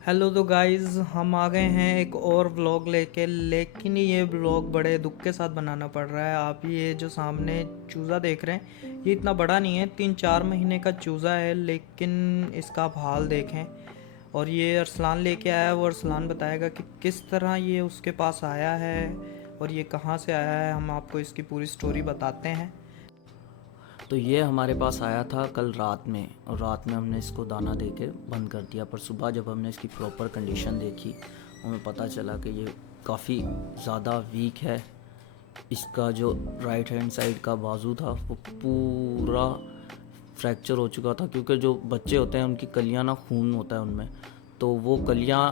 Hello तो guys, हम आ गए हैं एक और व्लॉग लेके। लेकिन ये व्लॉग बड़े दुख के साथ बनाना पड़ रहा है। आप ये जो सामने चूज़ा देख रहे हैं, ये इतना बड़ा नहीं है, 3-4 महीने का चूज़ा है, लेकिन इसका आप हाल देखें। और ये अरसलान लेके आया है, वो अरसलान बताएगा कि किस तरह ये उसके पास आया है और ये कहाँ से आया है। हम आपको इसकी पूरी स्टोरी बताते हैं। तो ये हमारे पास आया था कल रात में, और रात में हमने इसको दाना दे के बंद कर दिया। पर सुबह जब हमने इसकी प्रॉपर कंडीशन देखी, हमें पता चला कि ये काफ़ी ज़्यादा वीक है। इसका जो राइट हैंड साइड का बाजू था वो पूरा फ्रैक्चर हो चुका था, क्योंकि जो बच्चे होते हैं उनकी कलियां ना खून होता है उनमें, तो वो कलियां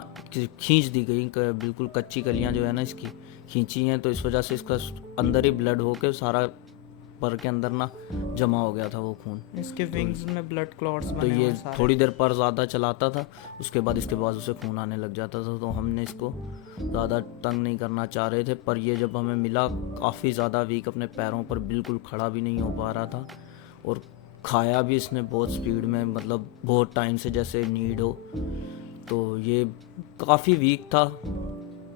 खींच दी गई, बिल्कुल कच्ची कलियां जो है ना इसकी खींची हैं, तो इस वजह से इसका अंदर ही ब्लड होके सारा पर के अंदर ना जमा हो गया था वो खून। इसके तो विंग्स में ब्लड क्लॉट्स तो बने हुए ये हैं सारे। थोड़ी देर पर ज़्यादा चलाता था, उसके बाद इसके बाजू से खून आने लग जाता था। तो हमने इसको ज़्यादा तंग नहीं करना चाह रहे थे, पर ये जब हमें मिला काफ़ी ज़्यादा वीक, अपने पैरों पर बिल्कुल खड़ा भी नहीं हो पा रहा था, और खाया भी इसने बहुत स्पीड में, मतलब बहुत टाइम से जैसे नीड हो। तो ये काफ़ी वीक था,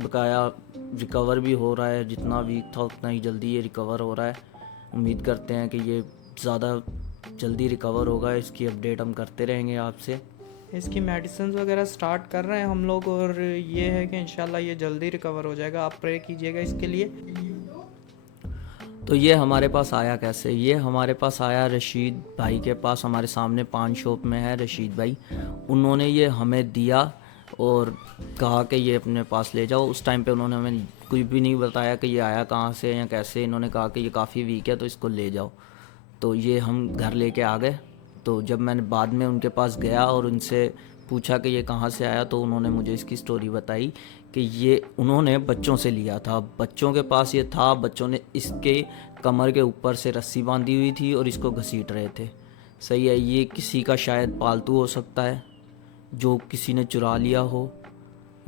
बकाया रिकवर भी हो रहा है। जितना वीक था उतना ही जल्दी ये रिकवर हो रहा है। उम्मीद करते हैं कि ये ज़्यादा जल्दी रिकवर होगा। इसकी अपडेट हम करते रहेंगे आपसे। इसकी मेडिसिन वगैरह स्टार्ट कर रहे हैं हम लोग, और ये है कि इंशाल्लाह ये जल्दी रिकवर हो जाएगा। आप प्रे कीजिएगा इसके लिए। तो ये हमारे पास आया कैसे? ये हमारे पास आया रशीद भाई के पास। हमारे सामने पान शॉप में है रशीद भाई, उन्होंने ये हमें दिया और कहा कि ये अपने पास ले जाओ। उस टाइम पे उन्होंने हमें कुछ भी नहीं बताया कि ये आया कहाँ से या कैसे। इन्होंने कहा कि ये काफ़ी वीक है तो इसको ले जाओ। तो ये हम घर लेके आ गए। तो जब मैंने बाद में उनके पास गया और उनसे पूछा कि ये कहाँ से आया, तो उन्होंने मुझे इसकी स्टोरी बताई कि ये उन्होंने बच्चों से लिया था। बच्चों के पास ये था, बच्चों ने इसके कमर के ऊपर से रस्सी बांधी हुई थी और इसको घसीट रहे थे। सही है, ये किसी का शायद पालतू हो सकता है, जो किसी ने चुरा लिया हो,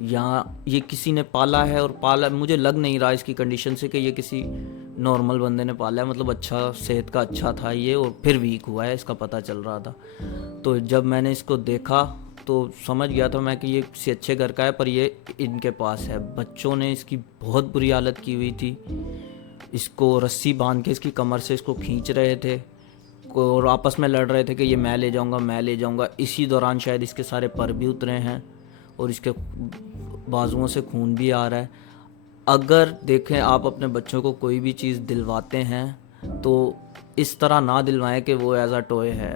या ये किसी ने पाला है। और पाला, मुझे लग नहीं रहा इसकी कंडीशन से कि ये किसी नॉर्मल बंदे ने पाला है। मतलब अच्छा, सेहत का अच्छा था ये, और फिर वीक हुआ है, इसका पता चल रहा था। तो जब मैंने इसको देखा तो समझ गया था मैं कि ये किसी अच्छे घर का है, पर ये इनके पास है। बच्चों ने इसकी बहुत बुरी हालत की हुई थी। इसको रस्सी बांध के इसकी कमर से इसको खींच रहे थे और आपस में लड़ रहे थे कि ये मैं ले जाऊंगा, मैं ले जाऊंगा। इसी दौरान शायद इसके सारे पर भी उतरे हैं और इसके बाजुओं से खून भी आ रहा है। अगर देखें, आप अपने बच्चों को कोई भी चीज़ दिलवाते हैं तो इस तरह ना दिलवाएं कि वो एज अ टॉय है।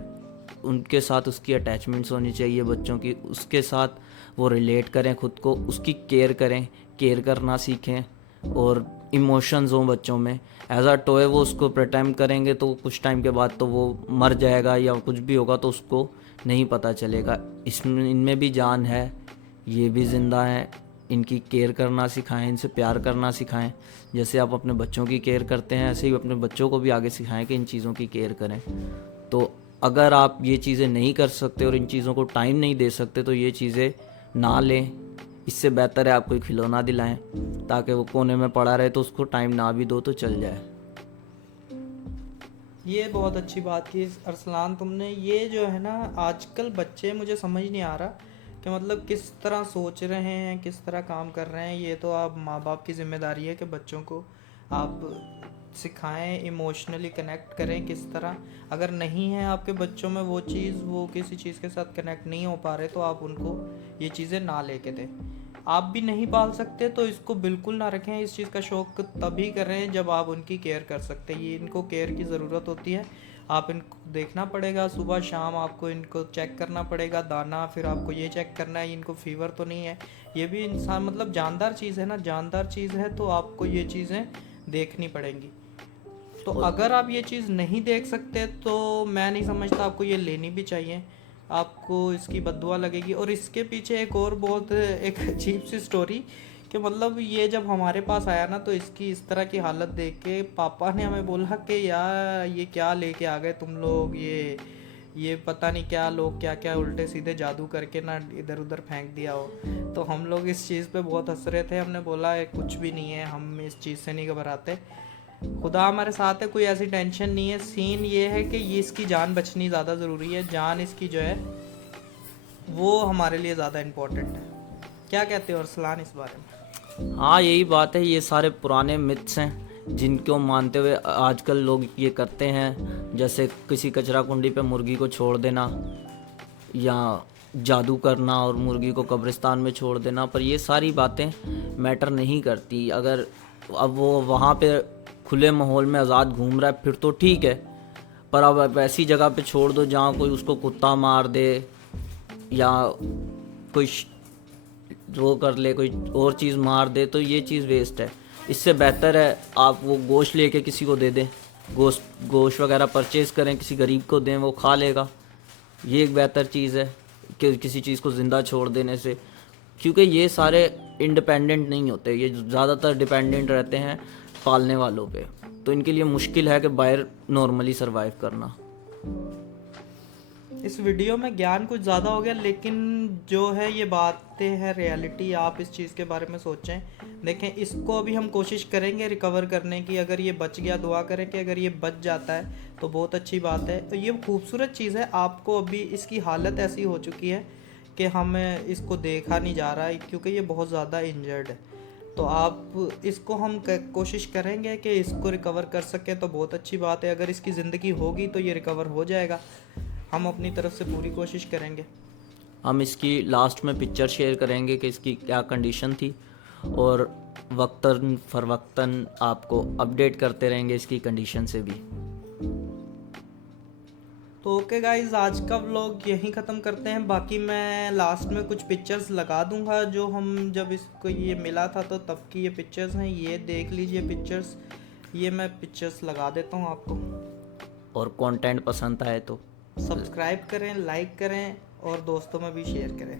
उनके साथ उसकी अटैचमेंट्स होनी चाहिए बच्चों की, उसके साथ वो रिलेट करें खुद को, उसकी केयर करें, केयर करना सीखें, और इमोशंस हों बच्चों में। एज अ टॉय वो उसको प्रिटेंड करेंगे तो कुछ टाइम के बाद तो वो मर जाएगा या कुछ भी होगा तो उसको नहीं पता चलेगा। इसमें इनमें भी जान है, ये भी ज़िंदा हैं। इनकी केयर करना सिखाएं, इनसे प्यार करना सिखाएं। जैसे आप अपने बच्चों की केयर करते हैं, ऐसे ही अपने बच्चों को भी आगे सिखाएं कि इन चीज़ों की केयर करें। तो अगर आप ये चीज़ें नहीं कर सकते और इन चीज़ों को टाइम नहीं दे सकते तो ये चीज़ें ना लें। इससे बेहतर है आप कोई खिलौना दिलाएं, ताकि वो कोने में पड़ा रहे, तो उसको टाइम ना भी दो तो चल जाए। ये बहुत अच्छी बात की अरसलान तुमने। ये जो है ना, आजकल बच्चे, मुझे समझ नहीं आ रहा कि मतलब किस तरह सोच रहे हैं, किस तरह काम कर रहे हैं। ये तो आप माँ बाप की जिम्मेदारी है कि बच्चों को आप सिखाएं, इमोशनली कनेक्ट करें किस तरह। अगर नहीं है आपके बच्चों में वो चीज़, वो किसी चीज़ के साथ कनेक्ट नहीं हो पा रहे, तो आप उनको ये चीज़ें ना लेके दें। आप भी नहीं पाल सकते तो इसको बिल्कुल ना रखें। इस चीज़ का शौक़ तभी करें जब आप उनकी केयर कर सकते हैं। ये इनको केयर की ज़रूरत होती है। आप इनको देखना पड़ेगा, सुबह शाम आपको इनको चेक करना पड़ेगा दाना, फिर आपको ये चेक करना है इनको फीवर तो नहीं है। ये भी इंसान, मतलब जानदार चीज़ है ना, जानदार चीज़ है, तो आपको ये चीज़ें देखनी पड़ेंगी। तो और अगर आप ये चीज़ नहीं देख सकते तो मैं नहीं समझता आपको ये लेनी भी चाहिए। आपको इसकी बद्दुआ लगेगी। और इसके पीछे एक और बहुत एक अजीब सी स्टोरी, कि मतलब ये जब हमारे पास आया ना, तो इसकी इस तरह की हालत देख के पापा ने हमें बोला कि यार ये क्या लेके आ गए तुम लोग, ये पता नहीं क्या लोग क्या क्या उल्टे सीधे जादू करके ना इधर उधर फेंक दिया हो। तो हम लोग इस चीज़ पे बहुत हंस रहे थे। हमने बोला कुछ भी नहीं है, हम इस चीज़ से नहीं घबराते, खुदा हमारे साथ है, कोई ऐसी टेंशन नहीं है। सीन ये है कि ये इसकी जान बचनी ज़्यादा ज़रूरी है। जान इसकी जो है वो हमारे लिए ज़्यादा इम्पोर्टेंट है। क्या कहते हो अरसलान इस बारे में? हाँ, यही बात है, ये सारे पुराने मिथ्स हैं जिनको मानते हुए आजकल लोग ये करते हैं, जैसे किसी कचरा कुंडी पे मुर्गी को छोड़ देना या जादू करना और मुर्गी को कब्रिस्तान में छोड़ देना। पर ये सारी बातें मैटर नहीं करती। अगर अब वो वहाँ पे खुले माहौल में आज़ाद घूम रहा है फिर तो ठीक है, पर अब ऐसी जगह पे छोड़ दो जहाँ कोई उसको कुत्ता मार दे या कोई वो कर ले, कोई और चीज़ मार दे, तो ये चीज़ वेस्ट है। इससे बेहतर है आप वो गोश्त लेके किसी को दे दें, गोश्त वगैरह परचेज़ करें, किसी गरीब को दें, वो खा लेगा। ये एक बेहतर चीज़ है कि किसी चीज़ को ज़िंदा छोड़ देने से, क्योंकि ये सारे इंडिपेंडेंट नहीं होते, ये ज़्यादातर डिपेंडेंट रहते हैं पालने वालों पे, तो इनके लिए मुश्किल है कि बाहर नॉर्मली सरवाइव करना। इस वीडियो में ज्ञान कुछ ज़्यादा हो गया, लेकिन जो है ये बातें हैं रियलिटी। आप इस चीज़ के बारे में सोचें, देखें। इसको अभी हम कोशिश करेंगे रिकवर करने की। अगर ये बच गया, दुआ करें कि अगर ये बच जाता है तो बहुत अच्छी बात है। तो ये खूबसूरत चीज़ है। आपको अभी इसकी हालत ऐसी हो चुकी है कि हमें इसको देखा नहीं जा रहा है, क्योंकि ये बहुत ज़्यादा इंजर्ड है। तो आप इसको हम कोशिश करेंगे कि इसको रिकवर कर सकें, तो बहुत अच्छी बात है। अगर इसकी ज़िंदगी होगी तो ये रिकवर हो जाएगा। हम अपनी तरफ से पूरी कोशिश करेंगे। हम इसकी लास्ट में पिक्चर शेयर करेंगे कि इसकी क्या कंडीशन थी, और वक्तन फरवक्तन आपको अपडेट करते रहेंगे इसकी कंडीशन से भी। तो ओके गाइज, आज का व्लॉग यहीं ख़त्म करते हैं। बाकी मैं लास्ट में कुछ पिक्चर्स लगा दूंगा जो हम जब इसको ये मिला था तो तब की ये पिक्चर्स हैं। ये देख लीजिए पिक्चर्स, ये मैं पिक्चर्स लगा देता हूँ आपको। और कंटेंट पसंद आए तो सब्सक्राइब करें, लाइक करें और दोस्तों में भी शेयर करें।